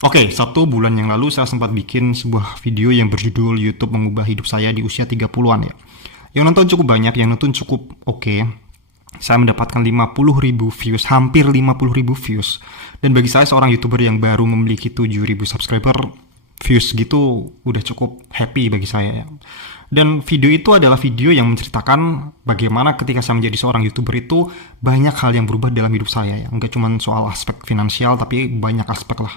Oke, 1 bulan yang lalu saya sempat bikin sebuah video yang berjudul YouTube Mengubah Hidup Saya di Usia 30-an ya. Yang nonton cukup banyak, yang nonton cukup oke. Saya mendapatkan 50.000 views, hampir 50.000 views. Dan bagi saya seorang YouTuber yang baru memiliki 7.000 subscriber, views gitu udah cukup happy bagi saya ya. Dan video itu adalah video yang menceritakan bagaimana ketika saya menjadi seorang YouTuber itu banyak hal yang berubah dalam hidup saya ya. Nggak cuma soal aspek finansial, tapi banyak aspek lah.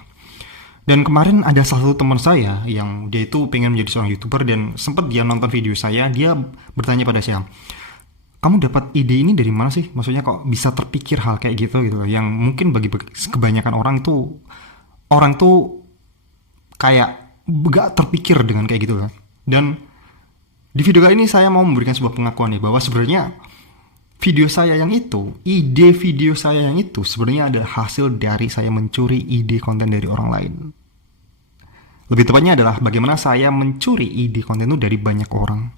Dan kemarin ada salah satu teman saya yang dia itu pengen menjadi seorang YouTuber dan sempat dia nonton video saya, dia bertanya pada saya, kamu dapat ide ini dari mana sih? Maksudnya kok bisa terpikir hal kayak gitu gitu loh. Yang mungkin bagi kebanyakan orang tuh kayak gak terpikir dengan kayak gitu kan. Dan di video kali ini saya mau memberikan sebuah pengakuan nih bahwa sebenarnya video saya yang itu, ide video saya yang itu sebenarnya adalah hasil dari saya mencuri ide konten dari orang lain. Lebih tepatnya adalah bagaimana saya mencuri ide konten itu dari banyak orang.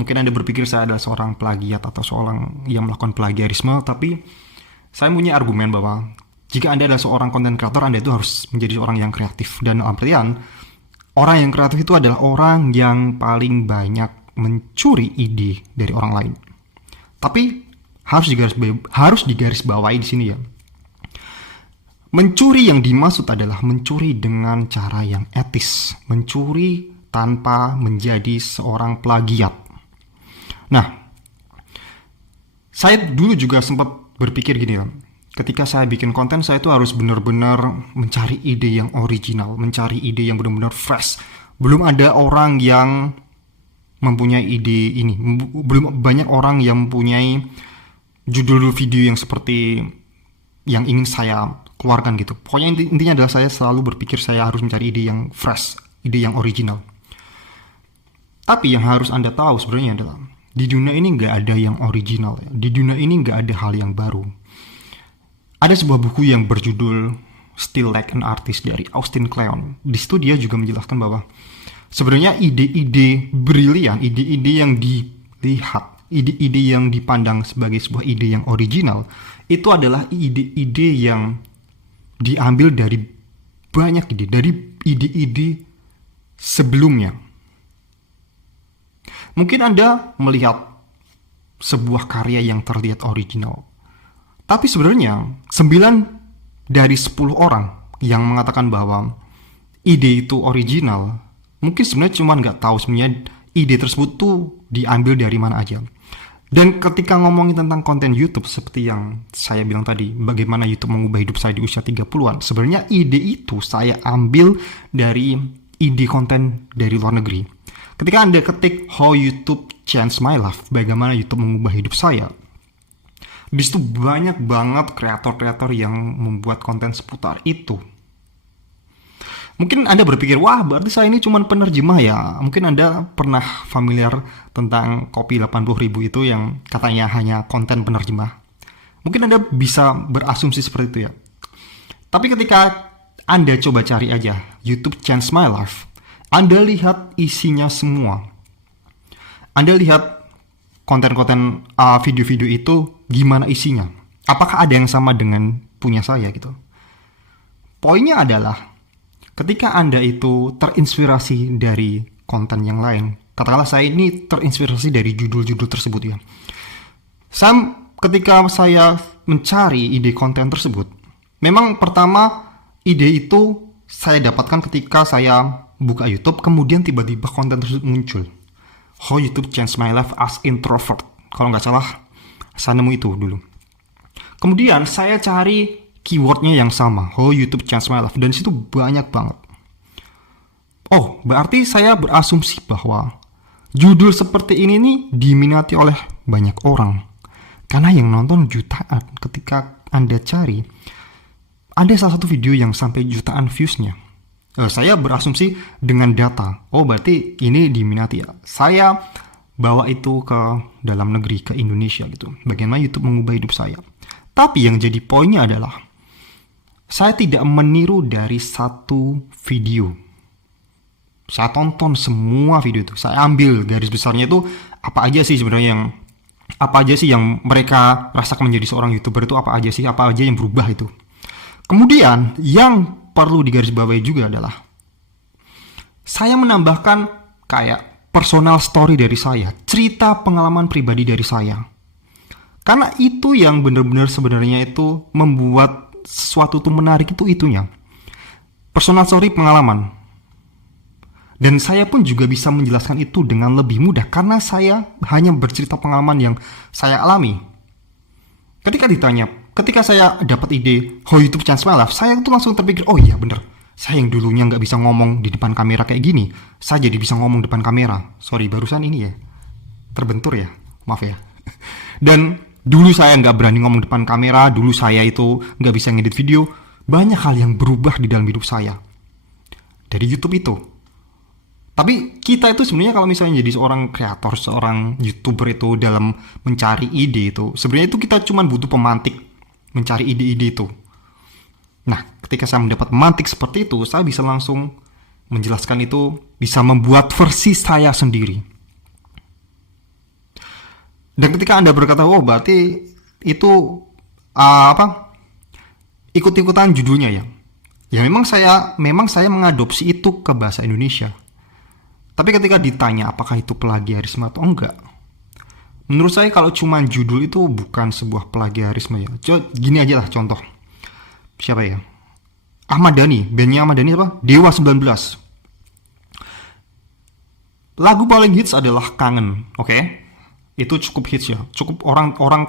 Mungkin Anda berpikir saya adalah seorang plagiat atau seorang yang melakukan plagiarisme, tapi saya punya argumen bahwa jika Anda adalah seorang konten kreator, Anda itu harus menjadi orang yang kreatif. Dan dalam artian, orang yang kreatif itu adalah orang yang paling banyak mencuri ide dari orang lain. Tapi harus digarisbawahi di sini ya. Mencuri yang dimaksud adalah mencuri dengan cara yang etis, mencuri tanpa menjadi seorang plagiat. Nah, saya dulu juga sempat berpikir gini ya. Ketika saya bikin konten, saya itu harus benar-benar mencari ide yang original, mencari ide yang benar-benar fresh. Belum ada orang yang mempunyai ide ini, belum banyak orang yang mempunyai judul video yang seperti yang ingin saya keluarkan gitu. Pokoknya intinya adalah saya selalu berpikir saya harus mencari ide yang fresh, ide yang original. Tapi yang harus Anda tahu sebenarnya adalah di dunia ini nggak ada yang original ya. Di dunia ini nggak ada hal yang baru. Ada sebuah buku yang berjudul Still Like an Artist dari Austin Kleon. Di situ dia juga menjelaskan bahwa sebenarnya ide-ide brilian, ide-ide yang dilihat, ide-ide yang dipandang sebagai sebuah ide yang original, itu adalah ide-ide yang diambil dari banyak ide, dari ide-ide sebelumnya. Mungkin Anda melihat sebuah karya yang terlihat original, tapi sebenarnya 9 dari 10 orang yang mengatakan bahwa ide itu original, mungkin sebenarnya cuma nggak tahu sebenarnya ide tersebut tuh diambil dari mana aja. Dan ketika ngomongin tentang konten YouTube seperti yang saya bilang tadi, bagaimana YouTube mengubah hidup saya di usia 30-an, sebenarnya ide itu saya ambil dari ide konten dari luar negeri. Ketika Anda ketik how YouTube changed my life, bagaimana YouTube mengubah hidup saya, di situ banyak banget kreator-kreator yang membuat konten seputar itu. Mungkin Anda berpikir, wah berarti saya ini cuma penerjemah ya. Mungkin Anda pernah familiar tentang Kopi 80.000 itu yang katanya hanya konten penerjemah. Mungkin Anda bisa berasumsi seperti itu ya. Tapi ketika Anda coba cari aja YouTube Change My Life, Anda lihat isinya semua. Anda lihat konten-konten video-video itu gimana isinya. Apakah ada yang sama dengan punya saya gitu. Poinnya adalah ketika Anda itu terinspirasi dari konten yang lain, katakanlah saya ini terinspirasi dari judul-judul tersebut ya. Ketika saya mencari ide konten tersebut, memang pertama ide itu saya dapatkan ketika saya buka YouTube, kemudian tiba-tiba konten tersebut muncul. How YouTube Changed My Life as Introvert. Kalau nggak salah, saya nemu itu dulu. Kemudian saya cari keywordnya yang sama, how YouTube Changed My Life, dan situ banyak banget. Oh, berarti saya berasumsi bahwa judul seperti ini nih diminati oleh banyak orang, karena yang nonton jutaan. Ketika Anda cari, ada salah satu video yang sampai jutaan viewsnya. Saya berasumsi dengan data, oh berarti ini diminati ya. Saya bawa itu ke dalam negeri, ke Indonesia gitu, bagaimana YouTube mengubah hidup saya. Tapi yang jadi poinnya adalah saya tidak meniru dari satu video. Saya tonton semua video itu. Saya ambil garis besarnya itu apa aja sih sebenarnya yang mereka rasakan menjadi seorang YouTuber itu, apa aja sih, apa aja yang berubah itu. Kemudian yang perlu digarisbawahi juga adalah saya menambahkan kayak personal story dari saya, cerita pengalaman pribadi dari saya. Karena itu yang benar-benar sebenarnya itu membuat sesuatu itu menarik, itu itunya. Personal story, pengalaman. Dan saya pun juga bisa menjelaskan itu dengan lebih mudah karena saya hanya bercerita pengalaman yang saya alami. Ketika saya dapat ide How YouTube Changed My Life, saya itu langsung terpikir, oh iya bener, saya yang dulunya nggak bisa ngomong di depan kamera kayak gini, saya jadi bisa ngomong depan kamera. Sorry, barusan ini ya terbentur ya, maaf ya. Dan dulu saya nggak berani ngomong depan kamera, dulu saya itu nggak bisa ngedit video. Banyak hal yang berubah di dalam hidup saya dari YouTube itu. Tapi kita itu sebenarnya kalau misalnya jadi seorang kreator, seorang YouTuber itu dalam mencari ide itu, sebenarnya itu kita cuma butuh pemantik mencari ide-ide itu. Nah, ketika saya mendapat pemantik seperti itu, saya bisa langsung menjelaskan itu, bisa membuat versi saya sendiri. Dan ketika Anda berkata, oh berarti itu ikut-ikutan judulnya ya. Ya memang saya mengadopsi itu ke bahasa Indonesia. Tapi ketika ditanya apakah itu plagiarisme atau enggak, menurut saya kalau cuma judul itu bukan sebuah plagiarisme ya. Gini aja lah contoh. Siapa ya? Ahmad Dhani, bandnya Ahmad Dhani apa? Dewa 19. Lagu paling hits adalah Kangen, oke? Itu cukup hits ya. Cukup orang-orang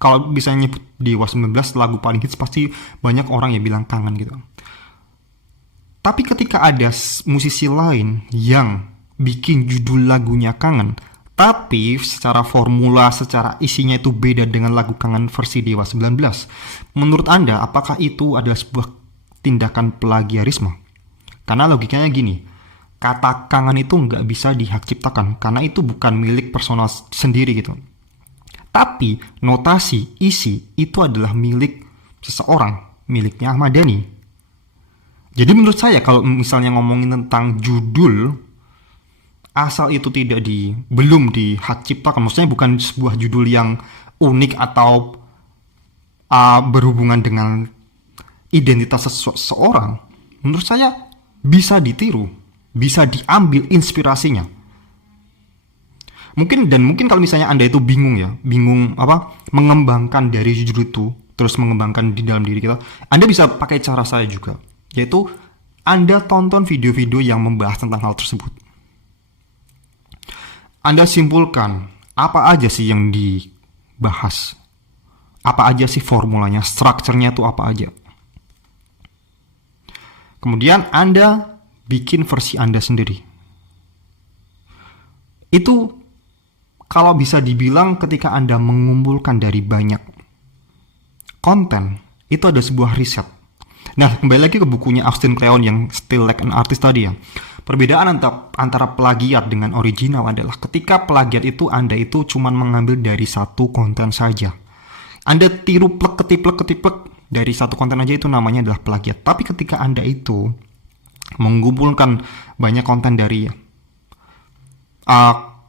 kalau bisa nyebut Dewa 19 lagu paling hits pasti banyak orang yang bilang Kangen gitu. Tapi ketika ada musisi lain yang bikin judul lagunya Kangen, tapi secara formula, secara isinya itu beda dengan lagu Kangen versi Dewa 19, menurut Anda apakah itu adalah sebuah tindakan plagiarisme? Karena logikanya gini, kata Kangen itu nggak bisa dihak ciptakan karena itu bukan milik personal sendiri gitu. Tapi notasi, isi itu adalah milik seseorang, miliknya Ahmad Dhani. Jadi menurut saya kalau misalnya ngomongin tentang judul, asal itu belum dihak ciptakan, maksudnya bukan sebuah judul yang unik atau berhubungan dengan identitas seseorang, menurut saya bisa ditiru, bisa diambil inspirasinya. Mungkin kalau misalnya Anda itu bingung mengembangkan dari judul itu, terus mengembangkan di dalam diri kita, Anda bisa pakai cara saya juga, yaitu Anda tonton video-video yang membahas tentang hal tersebut. Anda simpulkan apa aja sih yang dibahas, apa aja sih formulanya, strukturnya itu apa aja. Kemudian Anda bikin versi Anda sendiri. Itu kalau bisa dibilang ketika Anda mengumpulkan dari banyak konten, itu ada sebuah riset. Nah, kembali lagi ke bukunya Austin Kleon yang Still Like an Artist tadi ya. Perbedaan antara plagiat dengan original adalah ketika plagiat itu Anda itu cuma mengambil dari satu konten saja. Anda tiru ketiplek dari satu konten aja, itu namanya adalah plagiat. Tapi ketika Anda itu mengumpulkan banyak konten dari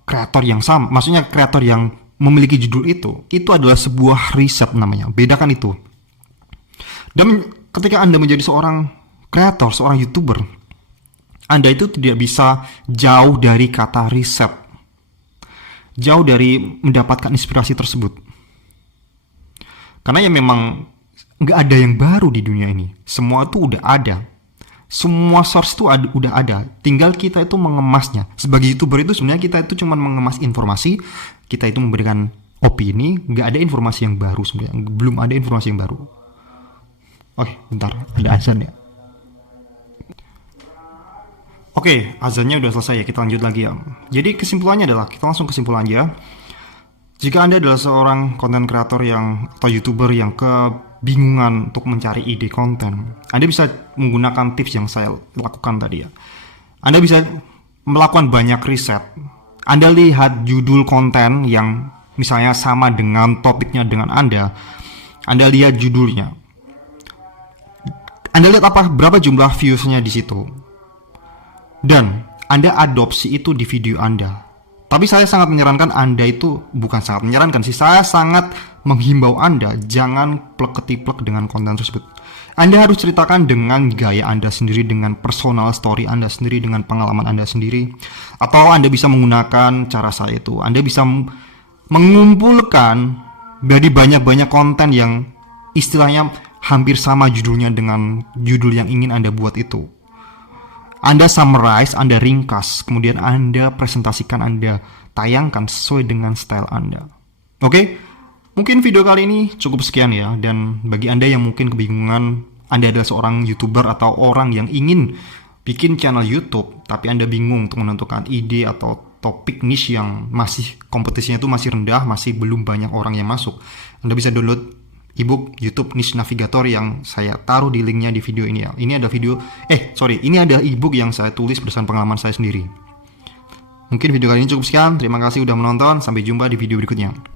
kreator yang sama, maksudnya kreator yang memiliki judul itu adalah sebuah riset namanya. Bedakan itu. Dan ketika Anda menjadi seorang kreator, seorang YouTuber, Anda itu tidak bisa jauh dari kata riset, jauh dari mendapatkan inspirasi tersebut. Karena ya memang nggak ada yang baru di dunia ini. Semua itu udah ada. Semua source itu udah ada. Tinggal kita itu mengemasnya. Sebagai YouTuber itu sebenarnya kita itu cuma mengemas informasi. Kita itu memberikan opini. Nggak ada informasi yang baru sebenarnya. Belum ada informasi yang baru. Oke, bentar. Ada azan ya. Oke, azannya udah selesai ya. Kita lanjut lagi ya. Jadi kesimpulannya adalah, kita langsung kesimpulan aja. Jika Anda adalah seorang konten kreator atau YouTuber yang kebingungan untuk mencari ide konten, Anda bisa menggunakan tips yang saya lakukan tadi ya. Anda bisa melakukan banyak riset. Anda lihat judul konten yang misalnya sama dengan topiknya dengan Anda lihat judulnya. Anda lihat berapa jumlah views-nya di situ. Dan Anda adopsi itu di video Anda. Tapi saya sangat menyarankan Anda itu, bukan sangat menyarankan sih, saya sangat menghimbau Anda jangan plek-ketiplek dengan konten tersebut. Anda harus ceritakan dengan gaya Anda sendiri, dengan personal story Anda sendiri, dengan pengalaman Anda sendiri. Atau Anda bisa menggunakan cara saya itu. Anda bisa mengumpulkan dari banyak-banyak konten yang istilahnya hampir sama judulnya dengan judul yang ingin Anda buat itu. Anda summarize, Anda ringkas, kemudian Anda presentasikan, Anda tayangkan sesuai dengan style Anda. Oke? Mungkin video kali ini cukup sekian ya, dan bagi Anda yang mungkin kebingungan, Anda adalah seorang YouTuber atau orang yang ingin bikin channel YouTube, tapi Anda bingung untuk menentukan ide atau topik niche yang masih kompetisinya itu masih rendah, masih belum banyak orang yang masuk. Anda bisa download ebook YouTube Niche Navigator yang saya taruh di linknya di video ini ya. Ini ada ini ada ebook yang saya tulis berdasarkan pengalaman saya sendiri. Mungkin video kali ini cukup sekian, terima kasih sudah menonton, sampai jumpa di video berikutnya.